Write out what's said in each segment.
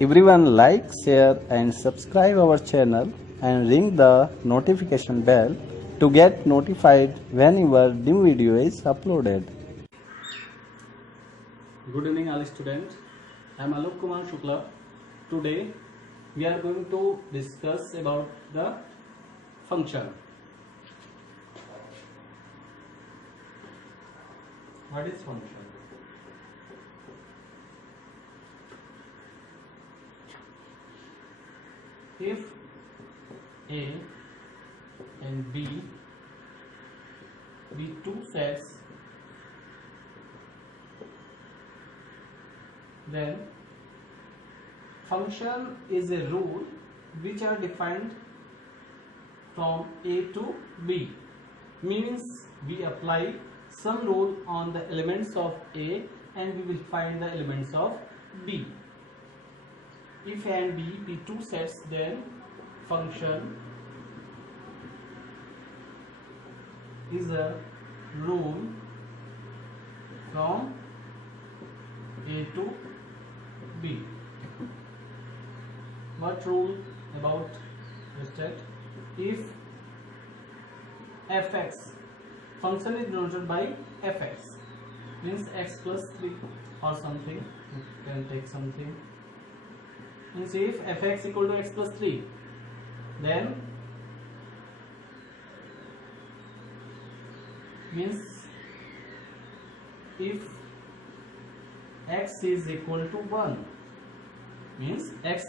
Everyone like, share and subscribe our channel and ring the notification bell to get notified whenever new video is uploaded. Good evening all students. I am Alok Kumar Shukla. Today we are going to discuss about the function. What is function? If A and B be two sets, then function is a rule which are defined from A to B. Means we apply some rule on the elements of A and we will find the elements of B. If A and B be two sets, then function is a rule from A to B. What rule about that? If fx, function is denoted by fx, means x plus 3 or something, you can take something. Means if fx equal to x plus 3, then means if x is equal to 1, means x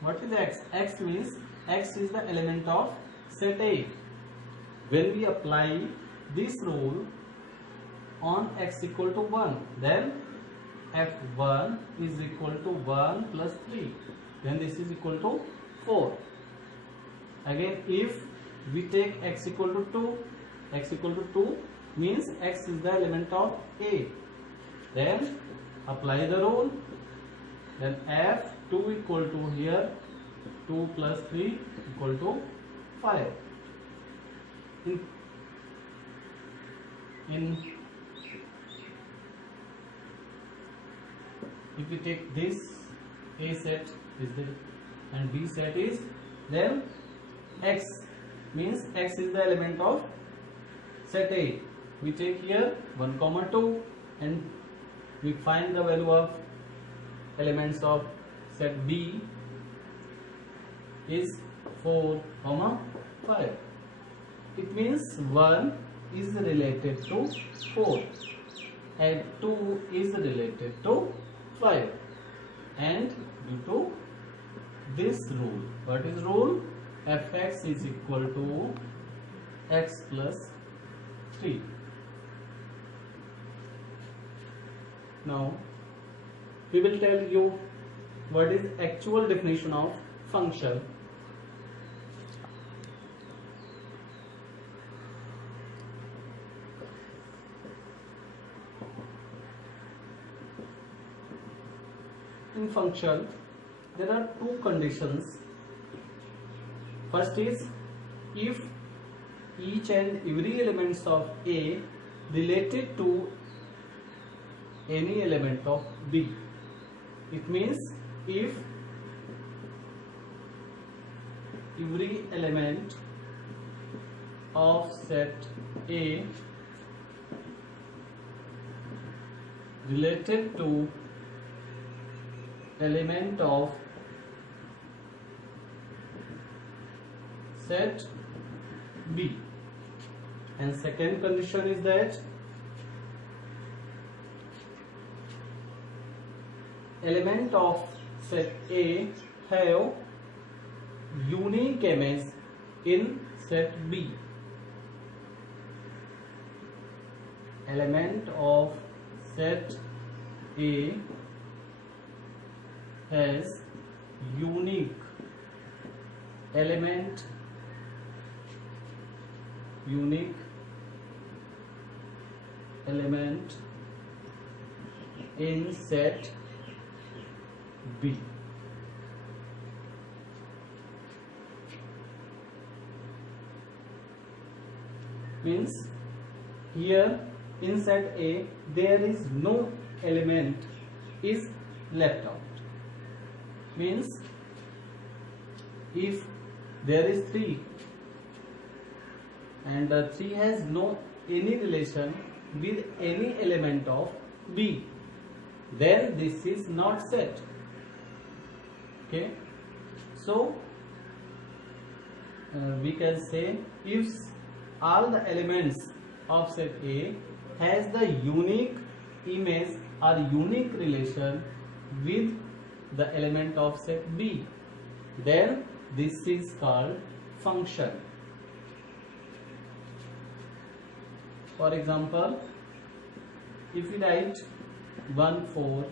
what is x means x is the element of set A. When we apply this rule on x equal to 1, then f1 is equal to 1 plus 3, then this is equal to 4. Again, if we take x equal to 2 means x is the element of A, then apply the rule, then f2 equal to here 2 plus 3 equal to 5. If we take this A set is there and B set is, then x means x is the element of set A. We take here 1, 2 and we find the value of elements of set B is 4, 5. It means 1 is related to 4 and 2 is related to 5, and due to this rule, what is rule? Fx is equal to x plus 3. Now we will tell you what is actual definition of function. In function there are two conditions. First is if each and every elements of A related to any element of B. It means if every element of set A related to element of set B, and second condition is that element of set A have unique image in set B. Element of set A has unique element in set B. Means here in set A there is no element is left out. means if there is 3 and 3 has no any relation with any element of B, then this is not set. Okay, so we can say if all the elements of set A has the unique image or unique relation with the element of set B, then this is called function. For example, if we write 1 4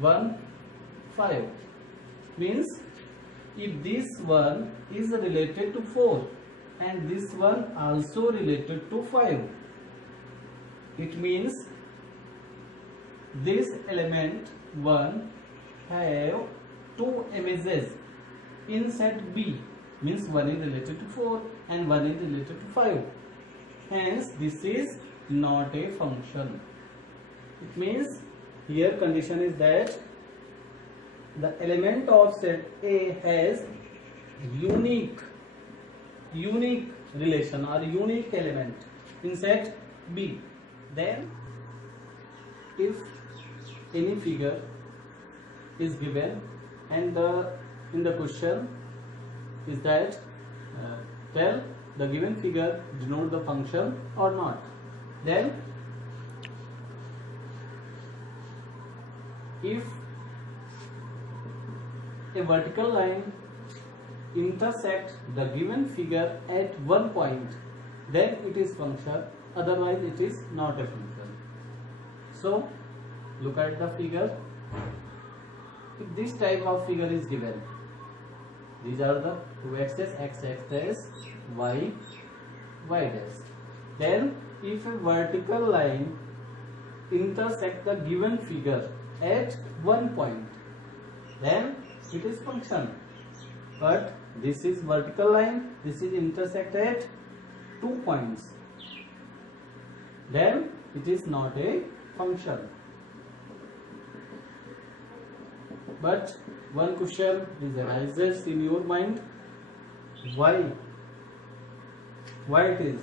1 5, means if this one is related to 4 and this one also related to 5, it means this element 1 have 2 images in set B, means one is related to 4 and one is related to 5. Hence this is not a function. It means here condition is that the element of set A has unique relation or unique element in set B. Then if any figure is given and in the question is that tell the given figure denote the function or not, then if a vertical line intersects the given figure at one point, then it is function, otherwise it is not a function. So look at the figure. If this type of figure is given, these are the two axes, x dash, y dash. Then if a vertical line intersects the given figure at one point, then it is function. But this is vertical line, this is intersect at 2 points, then it is not a function. But one question is arises in your mind, why it is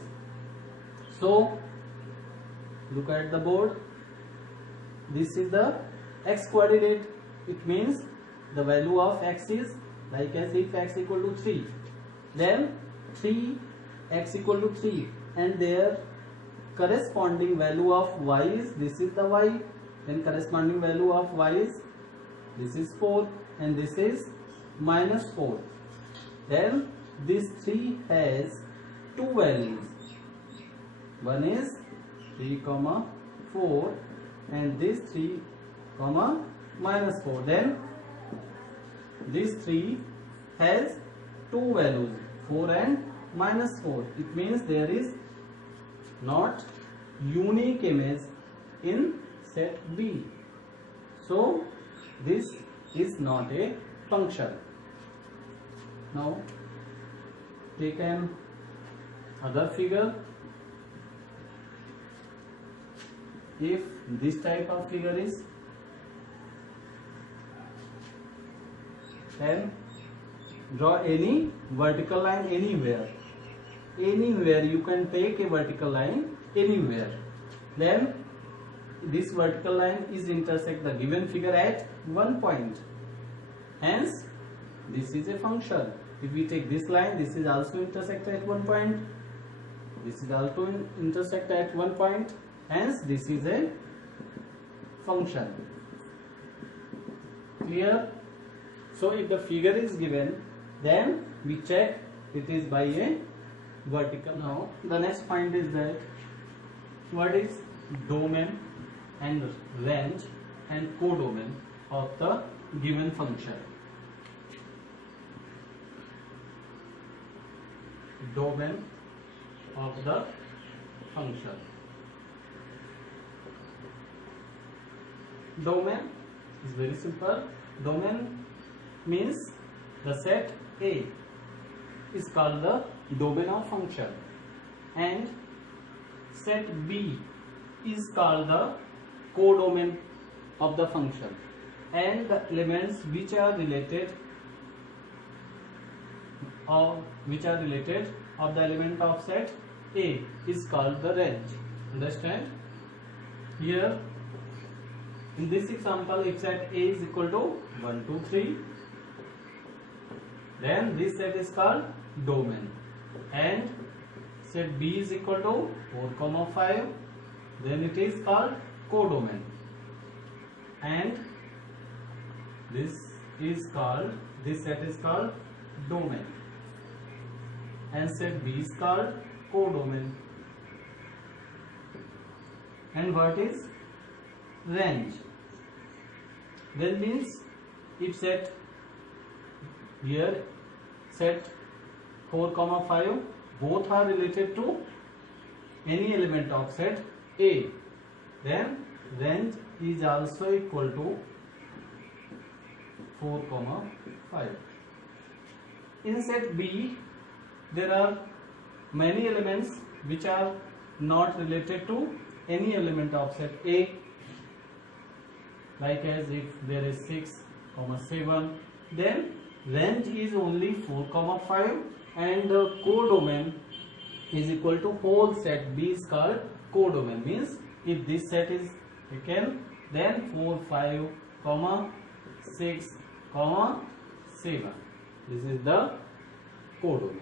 so? Look at the board. This is the x coordinate. It means the value of x is like as if x equal to 3, then 3 x equal to 3, and their corresponding value of y is, this is the y, then corresponding value of y is, this is 4 and this is minus 4. Then this 3 has two values, one is 3 comma 4 and this 3 comma minus 4. Then this 3 has two values, 4 and minus 4. It means there is not unique image in set B. So this is not a function. Now take an other figure. If this type of figure is, then draw any vertical line anywhere. Anywhere you can take a vertical line anywhere. Then this vertical line is intersect the given figure at one point. Hence this is a function. If we take this line, this is also intersect at one point. This is also intersect at one point. Hence this is a function. Clear? So if the figure is given, then we check it is by a vertical. Now the next point is that what is domain and range and codomain of the given function. Domain of the function. Domain is very simple. Domain means the set A is called the domain of function and set B is called the codomain of the function. and the elements which are related of the element of set A is called the range. Understand? Here in this example, if set A is equal to 1, 2, 3, then this set is called domain, and set B is equal to 4, 5, then it is called codomain, and this set is called domain, and set B is called codomain. And what is range? Then means if set here set 4, 5 both are related to any element of set A, then range is also equal to 4, 5. In set B there are many elements which are not related to any element of set A, like as if there is 6, 7, then range is only 4, 5, and the codomain is equal to whole set B is called codomain. Means if this set is taken, then 4, 5, 6, 7, this is the codomain.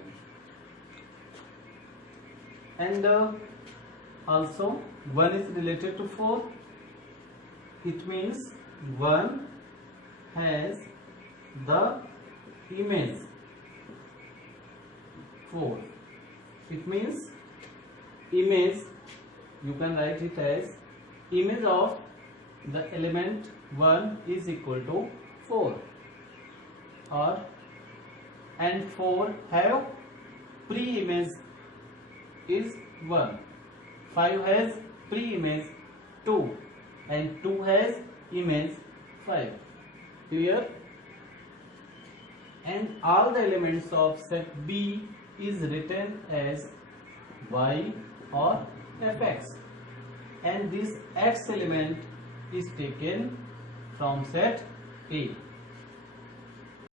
And also 1 is related to 4. It means 1 has the image 4. It means image, you can write it as image of the element 1 is equal to 4, or and 4 have pre-image is 1, 5 has pre-image 2, and 2 has image 5. Clear? And all the elements of set B is written as Y or Fx, and this X element is taken from set A.